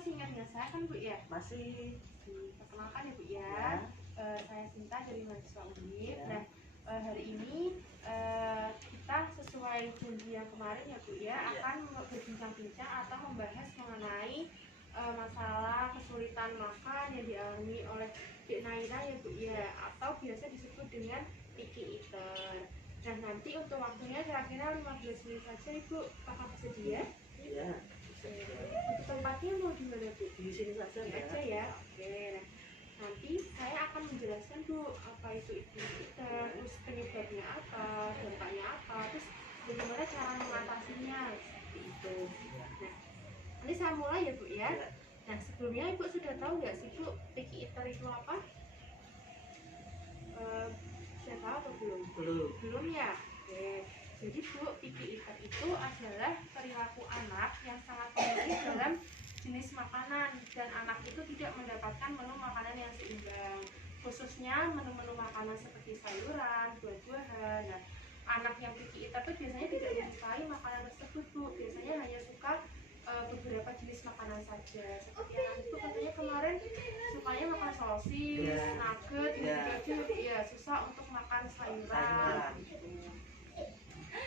masih ingat nggak saya kan Bu ya? Masih. Perkenalkan ya Bu ya. Ya. Saya Sinta dari mahasiswa UNIF. Ya. Nah, hari ini kita sesuai janji yang kemarin ya Bu ya, akan berbincang-bincang atau membahas mengenai masalah kesulitan makan yang dialami oleh Dek Naira ya Bu ya, atau biasa disebut dengan picky eater. Nah, nanti untuk waktunya kira-kira 15 menit saja Ibu, apakah bersedia? Iya. Untuk tempatnya mau di mana Bu? Di sini saja Ini ya. aja ya. Oke. Nah, nanti saya akan menjelaskan Bu apa itu picky eater, terus penyebabnya apa, dampaknya apa, terus bagaimana cara mengatasinya seperti itu. Nah, ini saya mulai ya Bu ya. Nah, sebelumnya Ibu sudah tahu nggak sih Bu picky eater itu apa? Sudah tahu atau belum? Belum ya. Oke. Jadi Bu, picky eater itu adalah perilaku anak yang sangat memilih dalam jenis makanan, dan anak itu tidak mendapatkan menu makanan yang seimbang, khususnya menu-menu makanan seperti sayuran, buah-buahan. Nah, anak yang picky eater itu biasanya tidak menyukai makanan tersebut Bu, biasanya hanya suka beberapa jenis makanan saja. Seperti anak itu katanya kemarin sukanya makan sosis, nugget, gitu-gitu ya, susah untuk makan sayuran.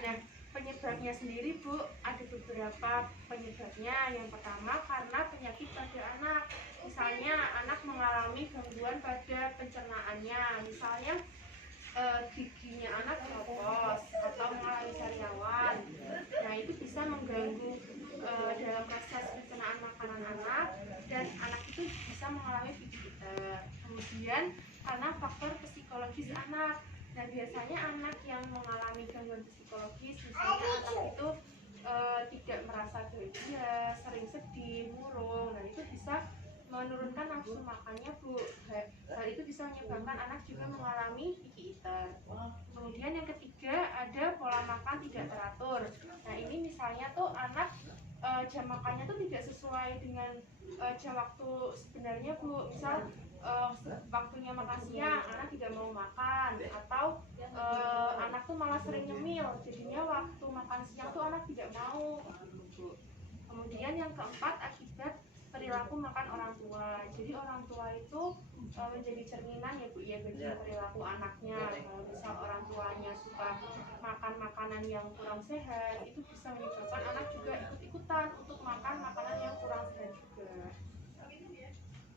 Nah, penyebabnya sendiri Bu, ada beberapa penyebabnya. Yang pertama karena penyakit pada anak. Misalnya anak mengalami gangguan pada pencernaannya, misalnya giginya anak keropos atau mengalami sariawan. Nah, itu bisa mengganggu dalam proses pencernaan makanan anak, dan anak itu bisa mengalami picky eater. Kemudian karena faktor psikologis anak. Nah, biasanya anak yang mengalami gangguan psikologis, misalnya anak itu tidak merasa bahagia, sering sedih, murung, nah itu bisa menurunkan nafsu makannya Bu. Hal itu bisa menyebabkan anak juga mengalami picky eater. Kemudian yang ketiga ada pola makan tidak teratur. Nah, ini misalnya tuh anak jam makannya tuh tidak sesuai dengan jam waktu sebenarnya Bu. Misal waktunya makan siang anak tidak mau makan, atau anak tuh malah sering nyemil, jadinya waktu makan siang tuh anak tidak mau Bu. Kemudian yang keempat akibat perilaku makan orang tua. Jadi orang tua itu menjadi cerminan ya Bu ya bagi perilaku anaknya. Kalau misal orang tuanya suka makan makanan yang kurang sehat, itu bisa menyebabkan anak juga ikut-ikutan untuk makan makanan yang kurang sehat juga.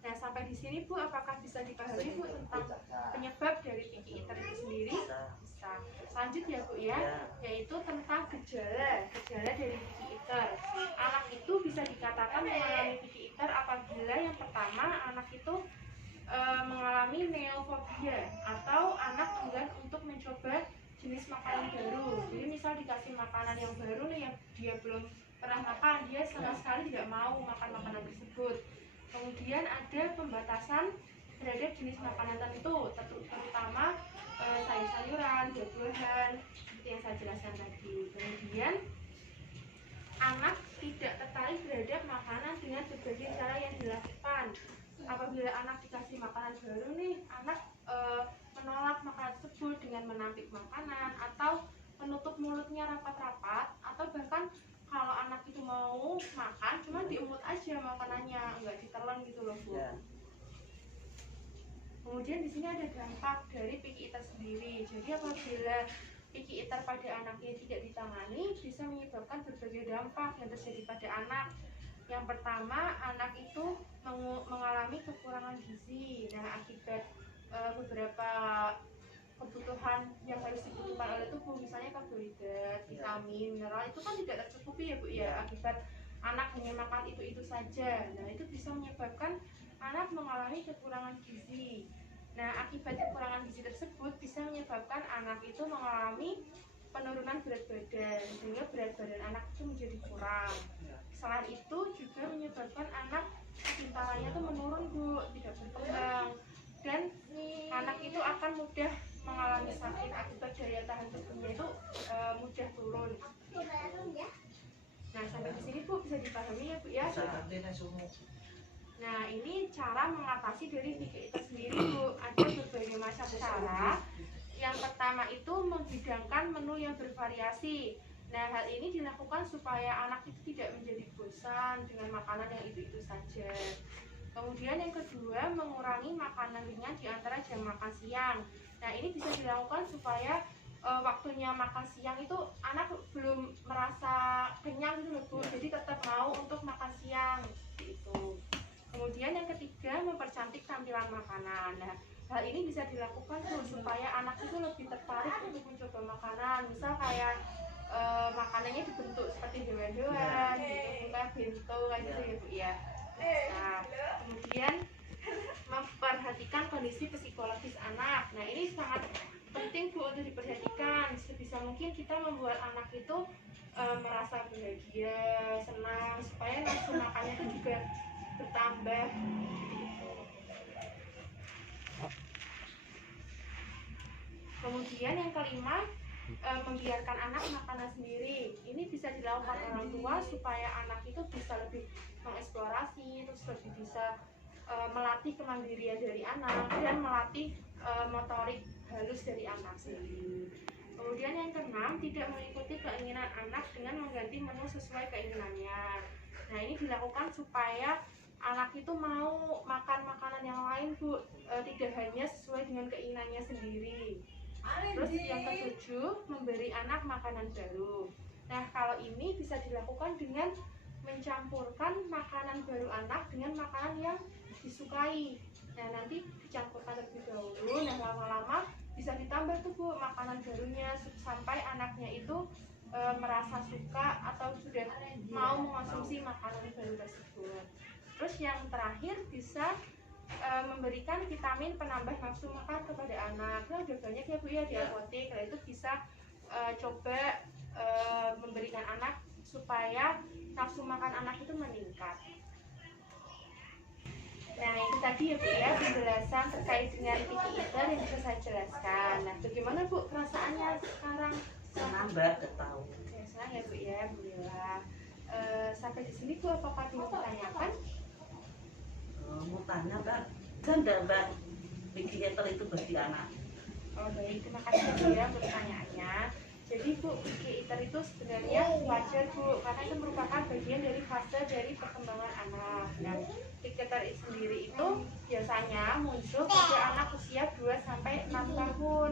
Nah, sampai di sini Bu, apakah bisa dipahami Bu tentang penyebab dari picky eater itu sendiri? Bisa. Lanjut ya Bu ya, yaitu tentang gejala dari picky eater. Anak itu bisa dikatakan mengalami picky eater apabila yang pertama anak itu mengalami neofobia, atau anak enggan untuk mencoba jenis makanan baru. Jadi misal dikasih makanan yang baru nih yang dia belum pernah makan, dia sama sekali tidak mau makan makanan tersebut. Kemudian ada pembatasan terhadap jenis makanan tertentu, terutama sayur-sayuran, buah-buahan, seperti yang saya jelaskan tadi. Kemudian anak tidak tertarik terhadap makanan dengan berbagai cara yang dilakukan. Apabila anak dikasih makanan baru nih, anak menolak makanan tersebut dengan menampik makanan, atau menutup mulutnya rapat-rapat, atau bahkan kalau anak itu mau makan cuma diemut aja makanannya, nggak ditelan gitu loh Bu. Kemudian di sini ada dampak dari picky eater sendiri. Jadi apabila picky eater pada anaknya tidak ditangani, bisa menyebabkan berbagai dampak yang terjadi pada anak. Yang pertama, anak itu mengalami kekurangan gizi. Nah, akibat beberapa kebutuhan yang harus dibutuhkan oleh tubuh, misalnya karbohidrat, vitamin, mineral, itu kan tidak tercukupi ya Bu ya, akibat anak hanya makan itu saja. Nah, itu bisa menyebabkan anak mengalami kekurangan gizi. Nah, akibat kekurangan gizi tersebut bisa menyebabkan anak itu mengalami penurunan berat badan, sehingga berat badan anak itu menjadi kurang. Selain itu juga menyebabkan anak kepintarannya itu menurun Bu, tidak berkembang, dan anak itu akan mudah mengalami sakit akibat daya tahan tubuhnya itu mudah turun. Nah, sampai di sini Bu bisa dipahami ya Bu ya. Nah, ini cara mengatasi dari picky eater sendiri Bu. Ada berbagai macam cara. Yang pertama itu menghidangkan menu yang bervariasi. Nah, hal ini dilakukan supaya anak itu tidak menjadi bosan dengan makanan yang itu-itu saja. Kemudian yang kedua, mengurangi makanan ringan di antara jam makan siang. Nah, ini bisa dilakukan supaya waktunya makan siang itu anak belum merasa kenyang gitu loh Bu. Jadi tetap mau untuk makan siang seperti itu. Kemudian yang ketiga, mempercantik tampilan makanan. Nah, hal ini bisa dilakukan tuh supaya anak itu lebih tertarik untuk mencoba makanan. Misal kayak makanannya dibentuk seperti hewan-hewan, gitu, bento kayak gitu ya Bu ya. Nah, kemudian memperhatikan kondisi psikologis anak. Nah, ini sangat penting Bu untuk diperhatikan. Sebisa mungkin kita membuat anak itu merasa bahagia, senang, supaya nafsu makannya itu juga bertambah. Kemudian yang kelima, membiarkan anak makanan sendiri. Ini bisa dilakukan orang tua supaya anak itu bisa lebih mengeksplorasi, terus lebih bisa melatih kemandirian dari anak dan melatih motorik halus dari anak sendiri. Kemudian yang keenam, tidak mengikuti keinginan anak dengan mengganti menu sesuai keinginannya. Nah, ini dilakukan supaya anak itu mau makan makanan yang lain Bu, tidak hanya sesuai dengan keinginannya sendiri. Terus yang ketujuh, memberi anak makanan baru. Nah, kalau ini bisa dilakukan dengan mencampurkan makanan baru anak dengan makanan yang disukai. Nah, nanti dicampurkan terlebih dahulu. Nah, lama-lama bisa ditambah tuh Bu makanan barunya sampai anaknya itu merasa suka atau sudah mau mengonsumsi makanan baru tersebut. Terus yang terakhir, bisa memberikan vitamin penambah nafsu makan kepada anak. Nah, udah banyak ya Bu ya di apotek. Nah, itu bisa coba memberikan anak supaya nafsu makan anak itu meningkat. Nah, itu tadi ya Bu ya penjelasan terkait dengan picky eater yang bisa saya jelaskan. Nah, bagaimana Bu perasaannya sekarang? Senang Mbak, tahu. Senang ya Bu ya, alhamdulillah. Sampai di sini Bu, apakah ingin ditanyakan? Mau tanya Mbak, ganda Mbak, picky eater itu bagi anak? Oh baik, terima kasih Bu ya untuk pertanyaannya. Jadi Bu, picky eater itu sebenarnya wajar Bu, karena itu merupakan bagian dari fase dari perkembangan anak. Nah, picky eater sendiri itu biasanya muncul pada anak usia 2-6 tahun.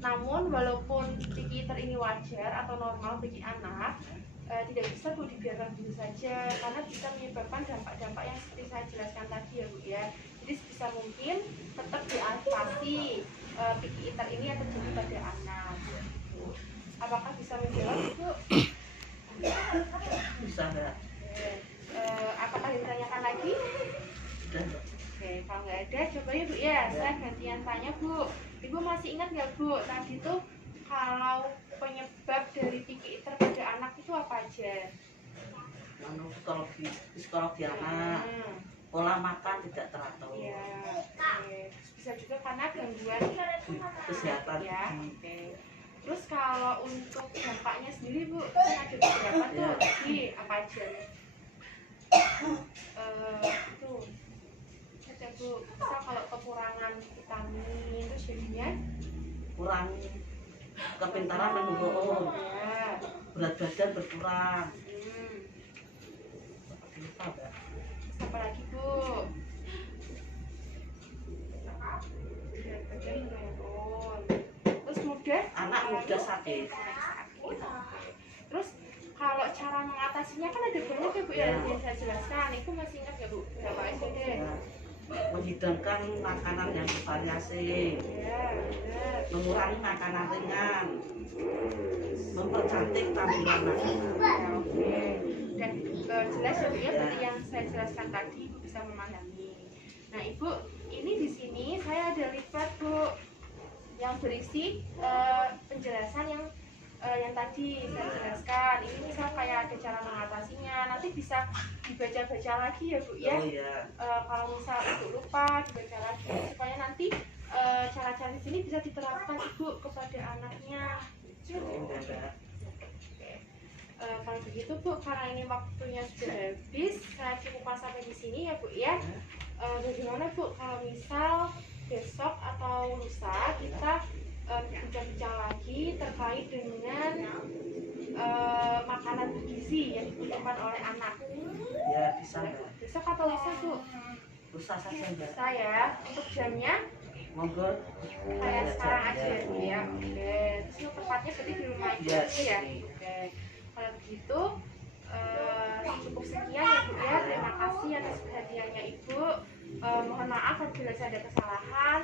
Namun walaupun picky eater ini wajar atau normal bagi anak, tidak bisa Bu dibiarkan begitu saja, karena bisa menyebabkan dampak-dampak yang seperti saya jelaskan tadi ya Bu ya. Jadi sebisa mungkin tetap diatasi picky eater ini yang terjadi pada anak. Apakah bisa menjawab Bu? Bisa Mbak. Apakah ditanyakan lagi? Sudah Mbak. Oke, kalau nggak ada coba ya Bu ya, saya gantian tanya Bu. Ibu masih ingat nggak Bu, tadi tuh kalau penyebab dari picky eater pada anak itu apa aja? Psikologi anak, pola makan tidak teratur, Iya, oke. Bisa juga karena gangguan kesehatan ya. gigi. Oke. Terus kalau untuk dampaknya sendiri Bu, kan ada beberapa tuh tadi apa aja? Itu ada Bu, misal kalau kekurangan vitamin, terus jadinya Kurang kepintaran menurun, ya. berat badan berkurang. Hmm. Seperti itu Mbak. Apa lagi Bu? Berat badan menurun. Terus Anak mudah sakit. Terus kalau cara mengatasinya kan ada banyak ya Bu ya, yang saya jelaskan. Itu masih ingat ya Bu? Berapa aja deh? Ya. Menghidangkan makanan yang bervariasi, Ya, benar. mengurangi makanan ringan, mempercantik tampilan makanan. Ya, oke. Dan jelas ya Bu ya, seperti yang saya jelaskan tadi Ibu bisa memahami. Nah Ibu, ini di sini saya ada leaflet Bu yang berisi penjelasan yang tadi saya jelaskan. Ini misal kayak ada cara mengatasinya, nanti bisa dibaca-baca lagi ya Bu ya. Oh iya. Kalau misal Ibu lupa, dibaca lagi supaya nanti cara-cara di sini bisa diterapkan Ibu kepada anaknya. Enggak Mbak. Kalau begitu Bu, karena ini waktunya sudah habis, saya cukupkan sampai di sini ya Bu ya. Bagaimana Bu kalau misal besok atau lusa kita bincang-bincang lagi terkait dengan makanan bergizi yang dibutuhkan oleh anak. Ya bisa Mbak. Besok atau lusa Bu? Lusa saja Mbak. Bisa ya. Untuk jamnya Monggo. kayak sekarang aja ya Bu ya. Oke. Terus lu tepatnya berarti di rumah ibu Yes. aja ya. Oke. Kalau begitu cukup sekian ya Bu ya. Terima kasih atas perhatiannya Ibu. Mohon maaf apabila saya ada kesalahan.